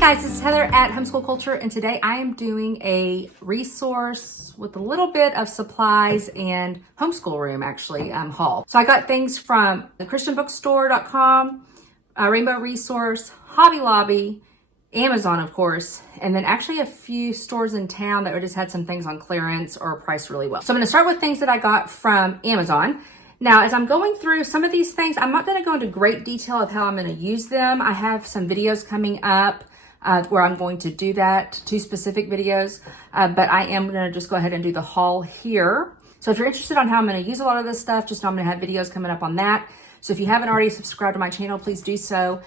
guys, this is Heather at Homeschool Culture, and today I am doing a resource with a little bit of supplies and homeschool room actually haul. So I got things from the christianbookstore.com, Rainbow Resource, Hobby Lobby, Amazon of course, and then actually a few stores in town that just had some things on clearance or priced really well. So I'm going to start with things that I got from Amazon. Now, as I'm going through some of these things, I'm not going to go into great detail of how I'm going to use them. I have some videos coming up where I'm going to do that, 2 specific videos, but I am going to just go ahead and do the haul here. So if you're interested on how I'm going to use a lot of this stuff, just know I'm going to have videos coming up on that. So if you haven't already subscribed to my channel, please do so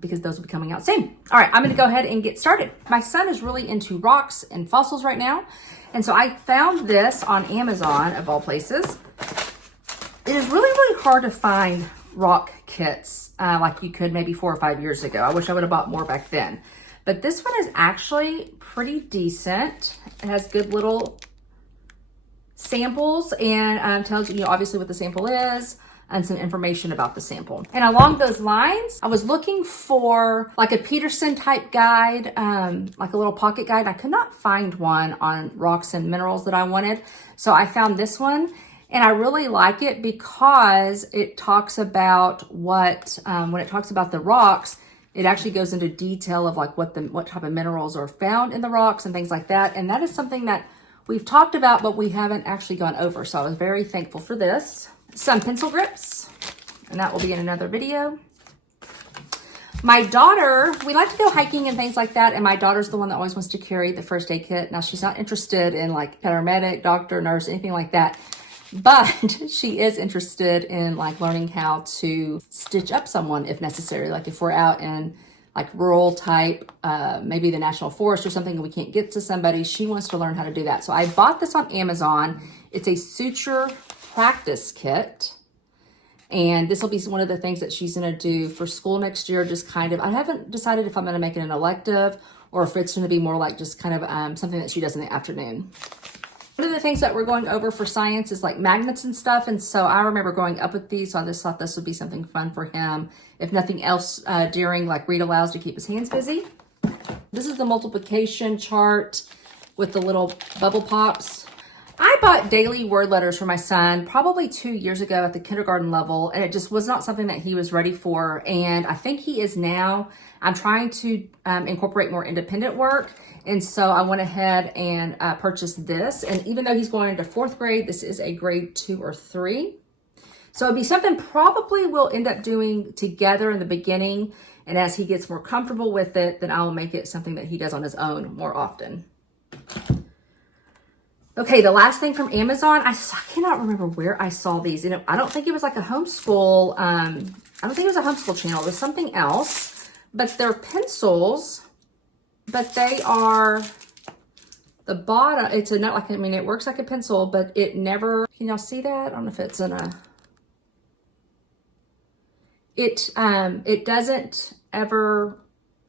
because those will be coming out soon. All right, I'm going to go ahead and get started. My son is really into rocks and fossils right now. And so I found this on Amazon, of all places. It is really hard to find rock kits like you could maybe 4 or 5 years ago. I wish I would have bought more back then. But this one is actually pretty decent. It has good little samples and tells you, obviously what the sample is and some information about the sample. And along those lines, I was looking for like a Peterson type guide, like a little pocket guide. I could not find one on rocks and minerals that I wanted. So I found this one. And I really like it because it talks about what, when it talks about the rocks, it actually goes into detail of like what type of minerals are found in the rocks and things like that. And that is something that we've talked about, but we haven't actually gone over. So I was very thankful for this. Some pencil grips, and that will be in another video. My daughter, we like to go hiking and things like that. And my daughter's the one that always wants to carry the first aid kit. Now she's not interested in like paramedic, doctor, nurse, anything like that. But she is interested in like learning how to stitch up someone if necessary. Like if we're out in like rural type, maybe the national forest or something and we can't get to somebody, she wants to learn how to do that. So I bought this on Amazon. It's a suture practice kit. And this will be one of the things that she's going to do for school next year. Just kind of, I haven't decided if I'm going to make it an elective or if it's going to be more like just kind of something that she does in the afternoon. One of the things that we're going over for science is like magnets and stuff. And so I remember growing up with these. So I just thought this would be something fun for him. If nothing else, during like read alouds to keep his hands busy. This is the multiplication chart with the little bubble pops. I bought daily word letters for my son probably 2 years ago at the kindergarten level. And it just was not something that he was ready for. And I think he is now. I'm trying to incorporate more independent work. And so I went ahead and purchased this. And even though he's going into 4th grade, this is a grade 2 or 3. So it'll be something probably we'll end up doing together in the beginning. And as he gets more comfortable with it, then I'll make it something that he does on his own more often. Okay, the last thing from Amazon, I cannot remember where I saw these. And I don't think it was like a homeschool, I don't think it was a homeschool channel. It was something else. But they're pencils, but they are the bottom. It's a, not like, I mean, it works like a pencil, but it never, can y'all see that? I don't know if it's in a, it doesn't ever,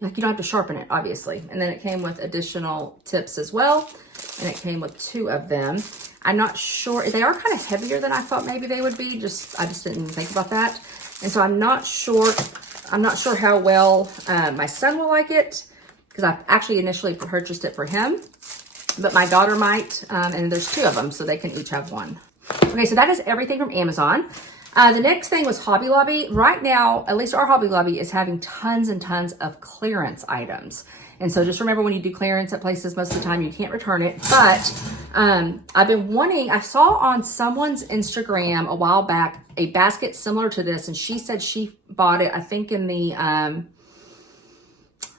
like you don't have to sharpen it, obviously. And then it came with additional tips as well. And it came with 2 of them. I'm not sure, they are kind of heavier than I thought maybe they would be. I just didn't even think about that. And so I'm not sure how well my son will like it because I actually initially purchased it for him, but my daughter might, and there's 2 of them, so they can each have 1. Okay, so that is everything from Amazon. The next thing was Hobby Lobby. Right now, at least our Hobby Lobby is having tons and tons of clearance items. And so just remember when you do clearance at places, most of the time you can't return it. But I've been wanting, I saw on someone's Instagram a while back a basket similar to this. And she said she bought it, I think in the, I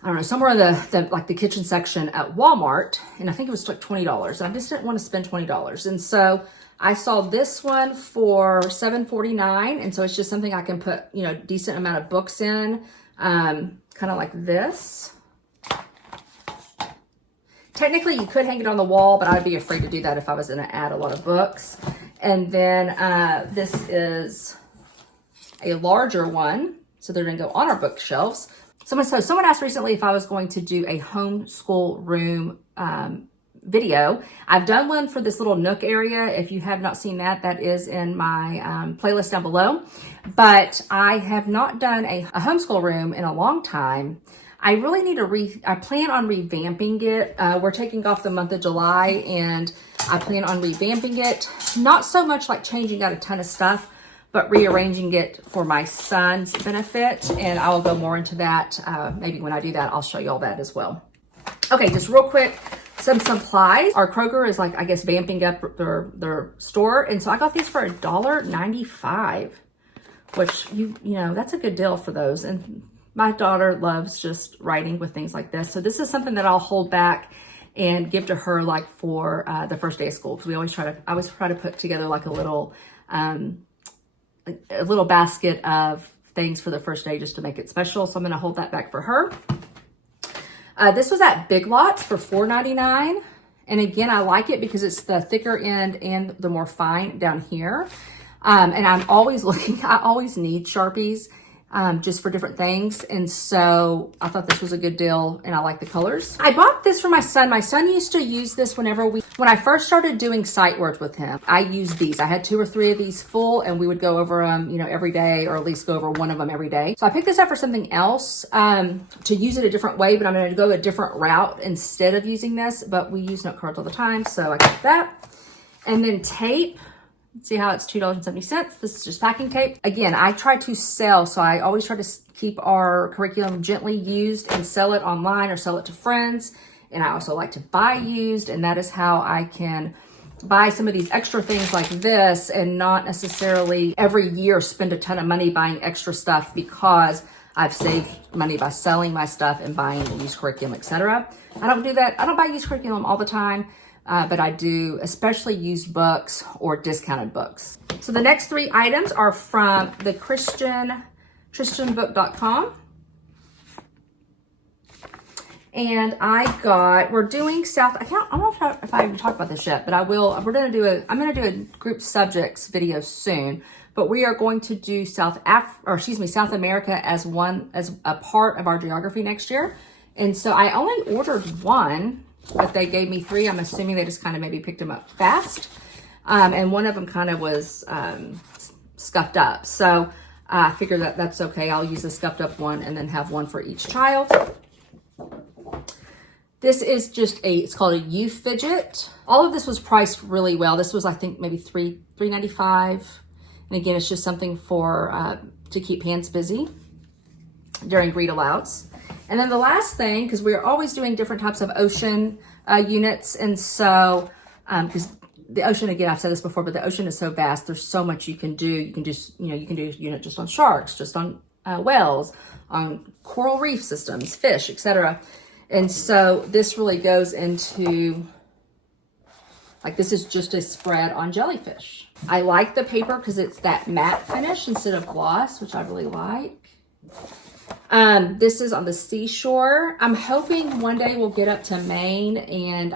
don't know, somewhere in the like the kitchen section at Walmart. And I think it was like $20. I just didn't want to spend $20. And so I saw this one for $7.49. And so it's just something I can put, you know, decent amount of books in, kind of like this. Technically, you could hang it on the wall, but I'd be afraid to do that if I was going to add a lot of books. And then this is a larger one, so they're going to go on our bookshelves. Someone asked recently if I was going to do a homeschool room video. I've done one for this little nook area. If you have not seen that, that is in my playlist down below. But I have not done a homeschool room in a long time. I really need to I plan on revamping it. We're taking off the month of July and I plan on revamping it. Not so much like changing out a ton of stuff, but rearranging it for my son's benefit. And I will go more into that. Maybe when I do that, I'll show you all that as well. Okay, just real quick, some supplies. Our Kroger is like, I guess, vamping up their store. And so I got these for $1.95, which, you know, that's a good deal for those. And my daughter loves just writing with things like this. So this is something that I'll hold back and give to her like for the first day of school. Because I always try to put together like a little basket of things for the first day just to make it special. So I'm going to hold that back for her. This was at Big Lots for $4.99. And again, I like it because it's the thicker end and the more fine down here. And I'm always looking, I always need Sharpies just for different things. And so I thought this was a good deal and I like the colors. I bought this for my son. My son used to use this when I first started doing sight words with him. I used these. I had 2 or 3 of these full and we would go over them, you know, every day, or at least go over one of them every day. So I picked this up for something else to use it a different way, but I'm going to go a different route instead of using this. But we use note cards all the time, so I got that. And then tape. See how it's $2.70. This is just packing tape. Again, I try to sell, so I always try to keep our curriculum gently used and sell it online or sell it to friends. And I also like to buy used, and that is how I can buy some of these extra things like this and not necessarily every year spend a ton of money buying extra stuff because I've saved money by selling my stuff and buying used curriculum, etc. I don't do that. I don't buy used curriculum all the time. But I do especially used books or discounted books. So the next 3 items are from the christianbook.com. And we're doing I don't know if I even talked about this yet, but I will. I'm going to do a group subjects video soon, but we are going to do South America as a part of our geography next year. And so I only ordered 1. But they gave me 3. I'm assuming they just kind of maybe picked them up fast. And one of them kind of was scuffed up. So I figured that's okay. I'll use the scuffed up one and then have one for each child. This is just it's called a youth fidget. All of this was priced really well. This was, I think, maybe $3.95. And again, it's just something for to keep hands busy during read alouds. And then the last thing, because we're always doing different types of ocean units. And so, because the ocean, again, I've said this before, but the ocean is so vast. There's so much you can do. You can just, you can do a unit just on sharks, just on whales, on coral reef systems, fish, etc. And so this really goes into, like, this is just a spread on jellyfish. I like the paper because it's that matte finish instead of gloss, which I really like. This is on the seashore. I'm hoping one day we'll get up to Maine and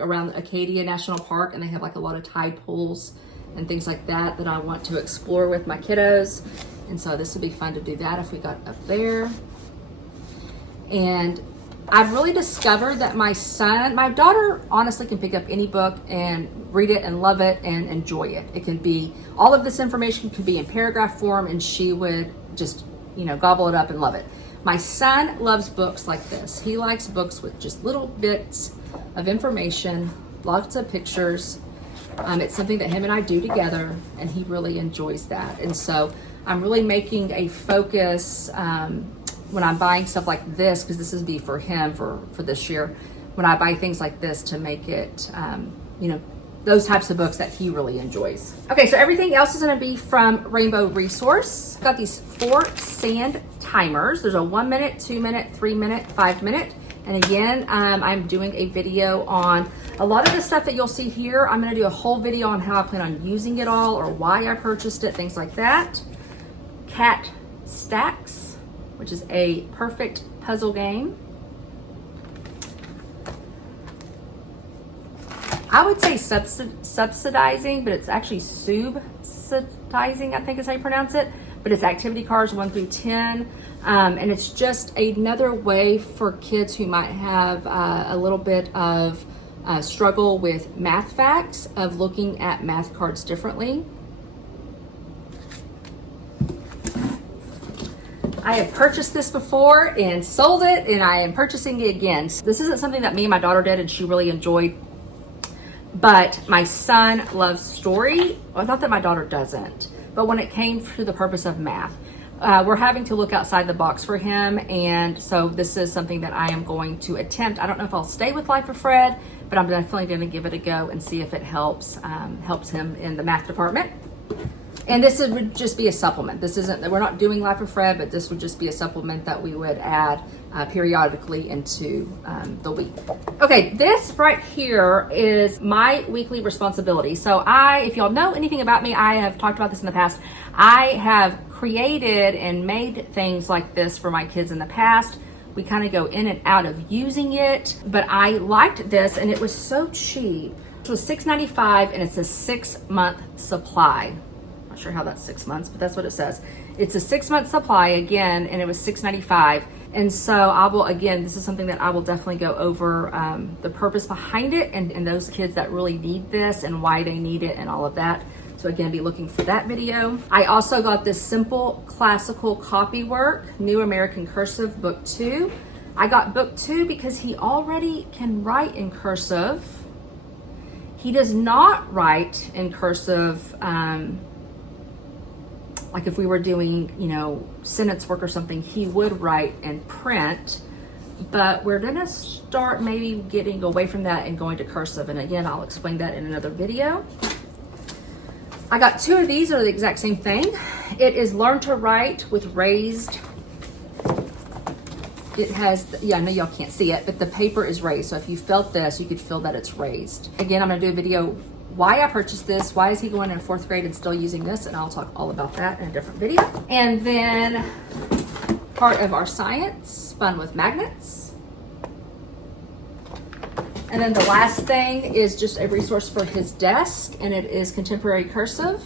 around Acadia National Park, and they have like a lot of tide pools and things like that I want to explore with my kiddos. And so this would be fun to do that if we got up there. And I've really discovered that my daughter honestly can pick up any book and read it and love it and enjoy it. It can be, all of this information can be in paragraph form and she would just, gobble it up and love it. My son loves books like this. He likes books with just little bits of information, lots of pictures. It's something that him and I do together, and he really enjoys that. And so I'm really making a focus when I'm buying stuff like this, because this would be for him for this year, when I buy things like this to make it, those types of books that he really enjoys. Okay, so everything else is going to be from Rainbow Resource. Got these 4 sand timers. There's a 1 minute, 2 minute, 3 minute, 5 minute. And again, I'm doing a video on a lot of the stuff that you'll see here. I'm going to do a whole video on how I plan on using it all or why I purchased it, things like that. Cat Stacks, which is a perfect puzzle game. I would say subsidizing, but it's actually subsidizing, I think is how you pronounce it. But it's activity cards 1 through 10. And it's just another way for kids who might have a little bit of struggle with math facts of looking at math cards differently. I have purchased this before and sold it, and I am purchasing it again. So this isn't something that me and my daughter did and she really enjoyed, but my son loves story. Well, not that my daughter doesn't, but when it came to the purpose of math, we're having to look outside the box for him. And so this is something that I am going to attempt. I don't know if I'll stay with Life of Fred, but I'm definitely going to give it a go and see if it helps him in the math department. And this would just be a supplement. This isn't, we're not doing Life of Fred, but this would just be a supplement that we would add periodically into the week. Okay, this right here is my weekly responsibility. So if y'all know anything about me, I have talked about this in the past. I have created and made things like this for my kids in the past. We kind of go in and out of using it, but I liked this and it was so cheap. It was $6.95 and it's a 6-month supply. Not sure how that's 6 months, but that's what it says. It's a 6-month supply again, and it was $6.95. And so I will, again, this is something that I will definitely go over the purpose behind it and those kids that really need this and why they need it and all of that. So again, be looking for that video. I also got this Simple Classical Copywork, New American Cursive, Book 2. I got Book 2 because he already can write in cursive. He does not write in cursive, like if we were doing, sentence work or something, he would write in print. But we're gonna start maybe getting away from that and going to cursive. And again, I'll explain that in another video. I got 2 of these, are the exact same thing. It is Learn to Write with Raised. It has, I know y'all can't see it, but the paper is raised. So if you felt this, you could feel that it's raised. Again, I'm gonna do a video why I purchased this, why is he going in 4th grade and still using this, and I'll talk all about that in a different video. And then part of our science, Fun with Magnets. And then the last thing is just a resource for his desk, and it is Contemporary Cursive.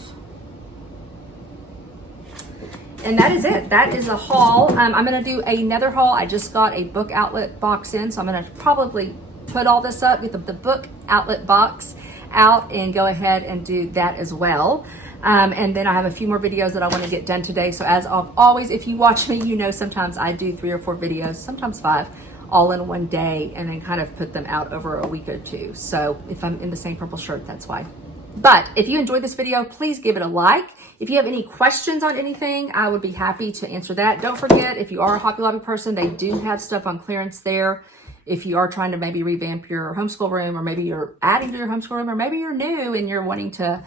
And that is it. That is a haul. I'm gonna do another haul. I just got a book outlet box in, so I'm gonna probably put all this up, get the book outlet box out and go ahead and do that as well. And then I have a few more videos that I want to get done today. So as always, if you watch me, you know sometimes I do 3 or 4 videos, sometimes 5, all in one day, and then kind of put them out over a week or 2. So if I'm in the same purple shirt, that's why. But if you enjoyed this video, please give it a like. If you have any questions on anything, I would be happy to answer that. Don't forget, if you are a Hobby Lobby person, they do have stuff on clearance there. If you are trying to maybe revamp your homeschool room, or maybe you're adding to your homeschool room, or maybe you're new and you're wanting to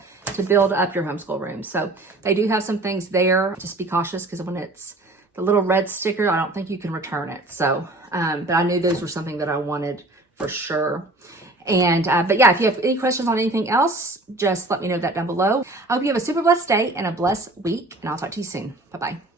build up your homeschool room. So they do have some things there. Just be cautious, because when it's the little red sticker, I don't think you can return it. So, but I knew those were something that I wanted for sure. And, but yeah, if you have any questions on anything else, just let me know that down below. I hope you have a super blessed day and a blessed week, and I'll talk to you soon. Bye-bye.